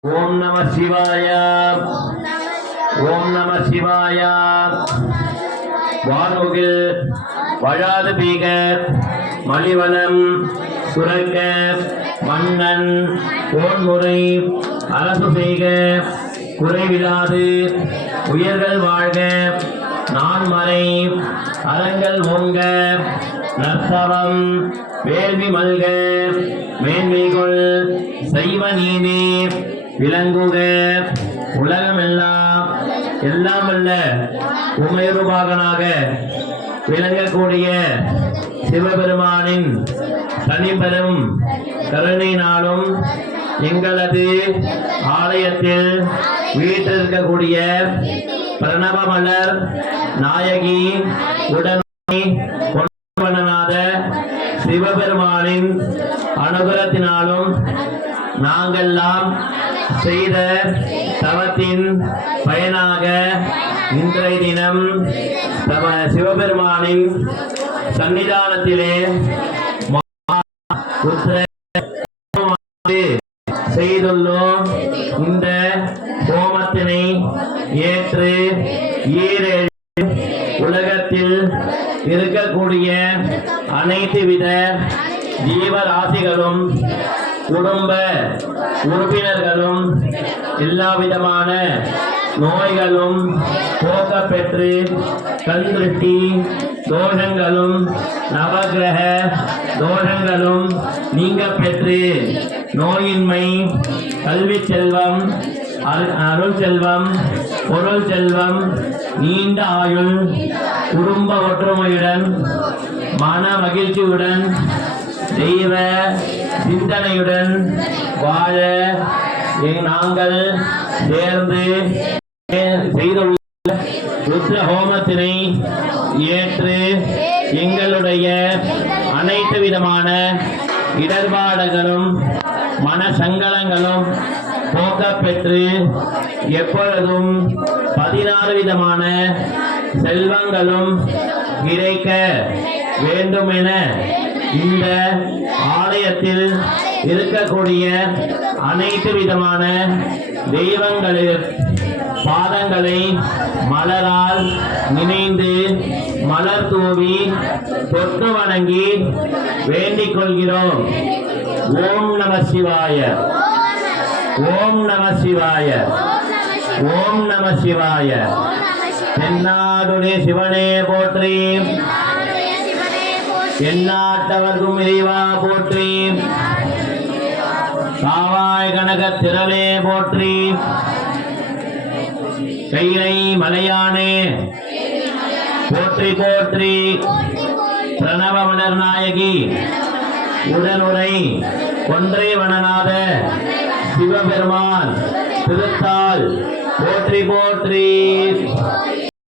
ஓம் நம சிவாய. ஓம் நம சிவாய. வான்முகில் வழாது பீக. மலிவனம் சுரக்க மன்னன் கோன்முறை அரசு செய்க. குறைவிலாது உயர்கள் வாழ்க. நான்மறை அறங்கள் ஓங்க. நற்சவம் வேள்வி மல்க. மேன்மைகொள் செய்வ நீதி விளங்குக. உலகமெல்லாம் எல்லாம் அல்ல உமையுருபாகனாக விளங்கக்கூடிய சிவபெருமானின் தனிபெரும் கருணையினாலும் எங்களது ஆலயத்தில் வீற்றிருக்கக்கூடிய பிரணவமலர் நாயகி உடனே கொண்டவனாத சிவபெருமானின் அனுகிரகத்தினாலும் நாங்கெல்லாம் செய்த தவத்தின் பயனாக இன்றைய தினம் தம சிவபெருமானின் சன்னிதானத்திலே செய்துள்ளோம். இந்த ஹோமத்தினை ஏற்று ஈரேழு உலகத்தில் இருக்கக்கூடிய அனைத்து வித ஜீவராசிகளும் குடும்ப உறுப்பினர்களும் எல்லா விதமான நோய்களும் போக்க பெற்று கண் திருஷ்டி தோஷங்களும் நவகிரக தோஷங்களும் நீங்க பெற்று நோயின்மை கல்வி செல்வம் அரு- அருள் செல்வம் பொருள் செல்வம் நீண்ட ஆயுள் குடும்ப ஒற்றுமையுடன் மன மகிழ்ச்சியுடன் தெய்வ சிந்தனையுடன் வாழ நாங்கள் சேர்ந்து செய்துள்ள ருத்ர ஹோமத்தினை ஏற்று எங்களுடைய அனைத்து விதமான இடர்பாடுகளும் மன சங்கடங்களும் போக்கப் பெற்று எப்பொழுதும் பதினாறு விதமான செல்வங்களும் கிடைக்க வேண்டுமென இந்த ஆலயத்தில் இருக்கக்கூடிய அனைத்து விதமான தெய்வங்களின் பாதங்களை மலரால் நினைந்து மலர் தூவி தொட்டு வணங்கி வேண்டிக் கொள்கிறோம். ஓம் நம சிவாய. ஓம் நம சிவாய. ஓம் நம சிவாய. தென்னாடுடைய சிவனே போற்றி. எந்நாட்டவர்க்கும் இறைவா போற்றி. காவாய் கனக திரளே போற்றி. கைலை மலையானே போற்றி போற்றி. பிரணவ மலர் நாயகி உடனுரை ஒன்றை வனநாத சிவபெருமான் திருத்தாள். போற்றி போற்றி.